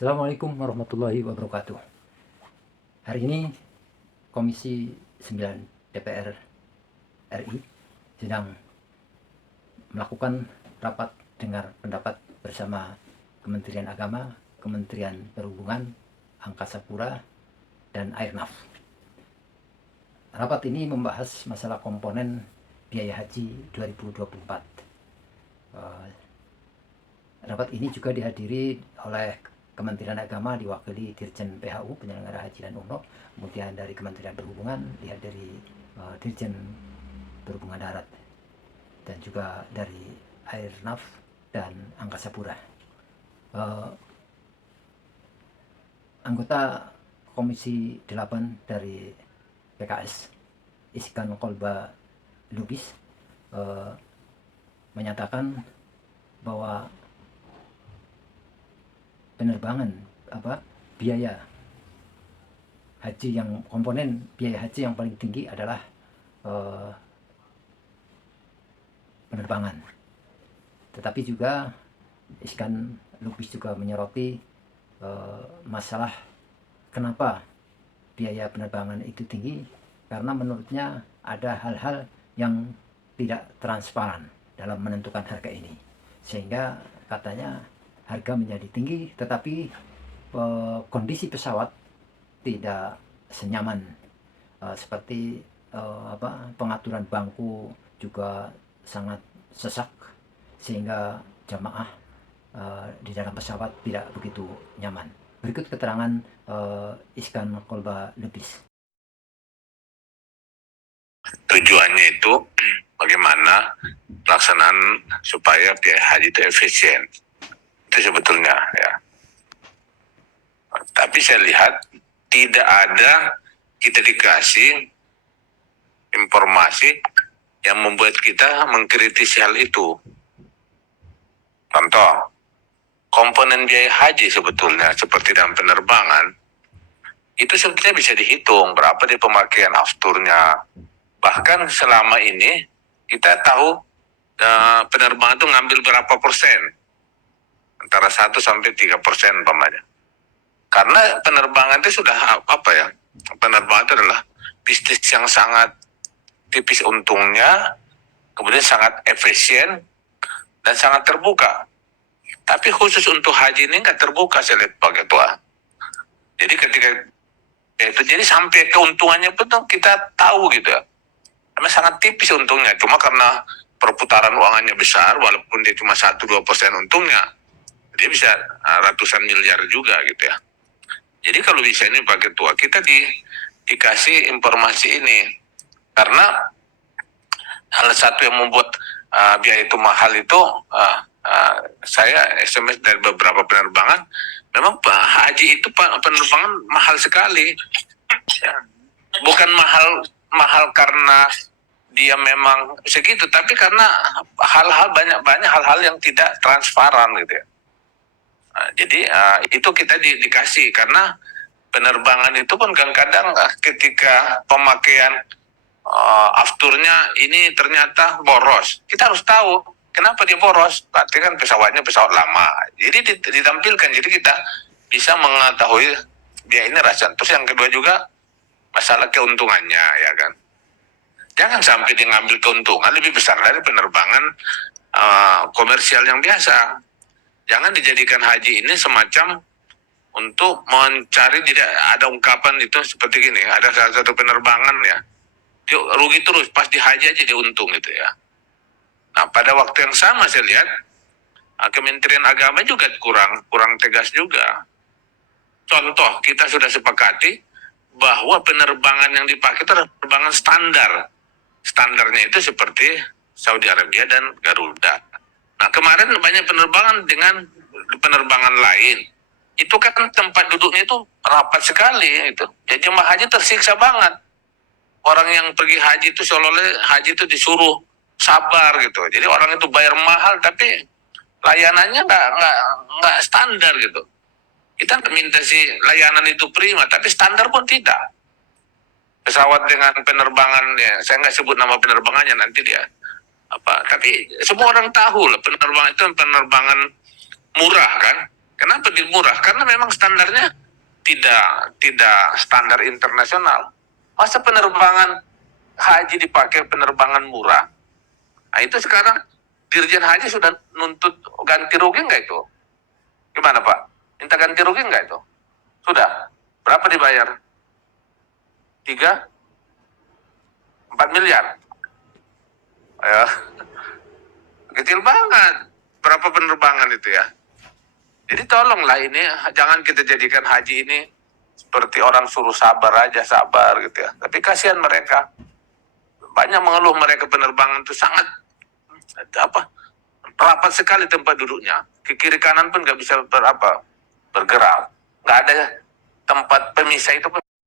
Assalamualaikum warahmatullahi wabarakatuh. Hari ini Komisi 9 DPR RI sedang melakukan rapat dengar pendapat bersama Kementerian Agama, Kementerian Perhubungan, Angkasa Pura, dan Airnav. Rapat ini membahas masalah komponen biaya haji 2024. Rapat ini juga dihadiri oleh Kementerian Agama diwakili Dirjen PHU Penyelenggara Haji dan Umroh, kemudian dari Kementerian Perhubungan dihadiri Dirjen Perhubungan Darat, dan juga dari Airnav dan Angkasa Pura. Anggota Komisi 8 dari PKS, Iskan Kolba Lubis, menyatakan bahwa penerbangan biaya haji yang komponen biaya haji yang paling tinggi adalah penerbangan. Tetapi juga Iskan Lubis juga menyoroti masalah kenapa biaya penerbangan itu tinggi, karena menurutnya ada hal-hal yang tidak transparan dalam menentukan harga ini, sehingga katanya harga menjadi tinggi, tetapi kondisi pesawat tidak senyaman, seperti pengaturan bangku juga sangat sesak, sehingga jamaah di dalam pesawat tidak begitu nyaman. Berikut keterangan Iskan Kolba Lubis. Tujuannya itu bagaimana pelaksanaan supaya biaya haji itu efisien. Itu sebetulnya ya. Tapi saya lihat tidak ada kita dikasih informasi yang membuat kita mengkritisi hal itu. Contoh, komponen biaya haji sebetulnya seperti dalam penerbangan itu sebetulnya bisa dihitung berapa di pemakaian afturnya. Bahkan selama ini kita tahu penerbangan itu ngambil berapa persen, antara 1-3% umpamanya. Karena penerbangan itu sudah penerbangan itu adalah bisnis yang sangat tipis untungnya, kemudian sangat efisien dan sangat terbuka. Tapi khusus untuk haji ini nggak terbuka, saya lihat Pak Ketua. Jadi ketika itu jadi sampai keuntungannya pun kita tahu gitu ya. Karena sangat tipis untungnya, cuma karena perputaran uangannya besar, walaupun dia cuma 1-2% untungnya, dia bisa ratusan miliar juga gitu ya. Jadi kalau bisa ini Pak Ketua, kita dikasih informasi ini. Karena hal satu yang membuat biaya itu mahal itu, saya SMS dari beberapa penerbangan, memang haji itu penerbangan mahal sekali. Ya. Bukan mahal karena dia memang segitu, tapi karena banyak hal-hal yang tidak transparan gitu ya. Jadi itu kita dikasih, karena penerbangan itu pun kadang-kadang ketika pemakaian afturnya ini ternyata boros. Kita harus tahu kenapa dia boros. Berarti kan pesawatnya pesawat lama. Jadi ditampilkan, jadi kita bisa mengetahui dia ini rasa. Terus yang kedua juga masalah keuntungannya ya kan. Jangan sampai dia ngambil keuntungan lebih besar dari penerbangan komersial yang biasa. Jangan dijadikan haji ini semacam untuk mencari, tidak ada ungkapan itu seperti gini. Ada salah satu penerbangan ya, dia rugi terus, pas di haji aja dia untung gitu ya. Nah pada waktu yang sama saya lihat Kementerian Agama juga kurang tegas juga. Contoh, kita sudah sepakati bahwa penerbangan yang dipakai itu adalah penerbangan standar. Standarnya itu seperti Saudi Arabia dan Garuda. Nah kemarin banyak penerbangan dengan penerbangan lain. Itu kan tempat duduknya itu rapat sekali itu. Jadi jemaah haji tersiksa banget. Orang yang pergi haji itu seolah-olah haji itu disuruh sabar gitu. Jadi orang itu bayar mahal tapi layanannya nggak standar gitu. Kita minta si layanan itu prima, tapi standar pun tidak. Pesawat dengan penerbangan ya, saya nggak sebut nama penerbangannya nanti dia tapi semua orang tahu lah penerbangan itu penerbangan murah kan. Kenapa dia murah? Karena memang standarnya tidak standar internasional. Masa penerbangan haji dipakai penerbangan murah? Nah, itu sekarang Dirjen Haji sudah nuntut ganti rugi nggak itu? Gimana Pak? Minta ganti rugi nggak itu? Sudah. Berapa dibayar? 4 miliar. Ya. Kecil banget. Berapa penerbangan itu ya? Jadi tolonglah ini, jangan kita jadikan haji ini seperti orang suruh sabar aja, sabar gitu ya. Tapi kasihan mereka. Banyak mengeluh mereka penerbangan itu sangat rapat sekali tempat duduknya. Ke kiri kanan pun nggak bisa bergerak. Nggak ada tempat pemisah itu pun